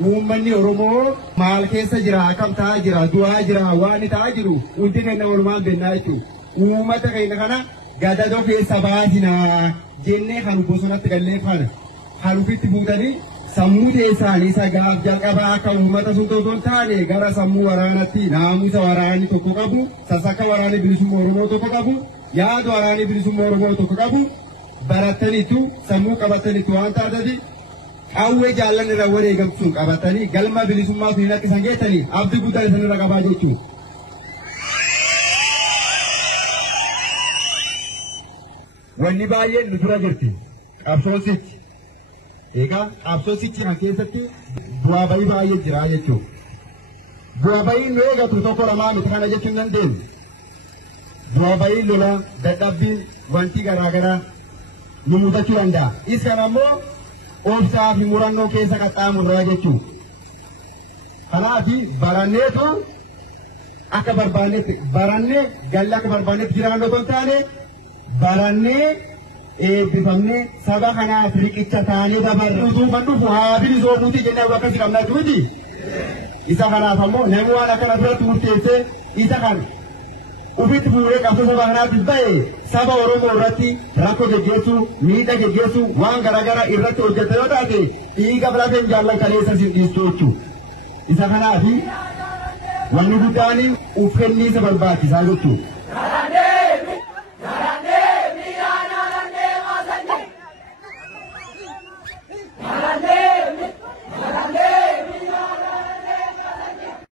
uummanni Oromoo maal keessa jira akkam ta'aa jira du'aa jira waan ta'aa jiru hundi keenya walumaan beennaa jechuudha. Uummata keenya kana gadadoo keessa baasinaa jennee kan bosonatti gallee kan ofitti fuutanii sammuu isaanii isa gaaf jalqabaa akka uummata sun tokko taane gara sammuu waraanatti naamusa waraanii tokko qabu sasakka waraanii bilisummaa Oromoo tokko qabu yaada waraanii bilisummaa Oromoo tokko qabu barattaniitu sammuu qabataniitu waan taatanii qawwee jaallan irra wareegamtuun qabatanii galma bilisummaa sun lakkisan geessanii abdii guddaa isinirra qabaa jechuudha. Wanni baay'een nu dura jirti qabsoosichi. Egaa qabsoosichi kan keessatti bu'aa bayii baay'ee jira jechuudha. Bu'aa bayii nu eegatu tokko lamaa miti kana jechuun dandeenyu. Bu'aa bayii lola dadhabbiin wanti garaagaraa nu mudachuu danda'a. Isaan ammoo obsaa fi murannoo keessa qaxxaamurraa jechuudha. Kanaaf baranneetu akka barbaannetti barannee galli akka barbaannetti jiraannu otoo hin taane barannee eebbifamnee saba kanaaf riqicha taanee dabarre utuu kan dhufu haa bilisoomuuti jennee akkasii qabnaa jiruuti. Isa kanaaf ammoo namni waan akkana biratti murteessee isa kan ufitti fuudhee qabsoo saba kanaatiif ba'e saba Oromoo irratti rakkoo geggeessuu miidhaa geggeessuu waan garaagaraa irratti hojjeta yoo taate dhiiga bilaafeen jaallan kaleessa sin dhiistu jechuudha. Isa kanaaf wanni guddaan uf kenniisa barbaachisaa jechuudha.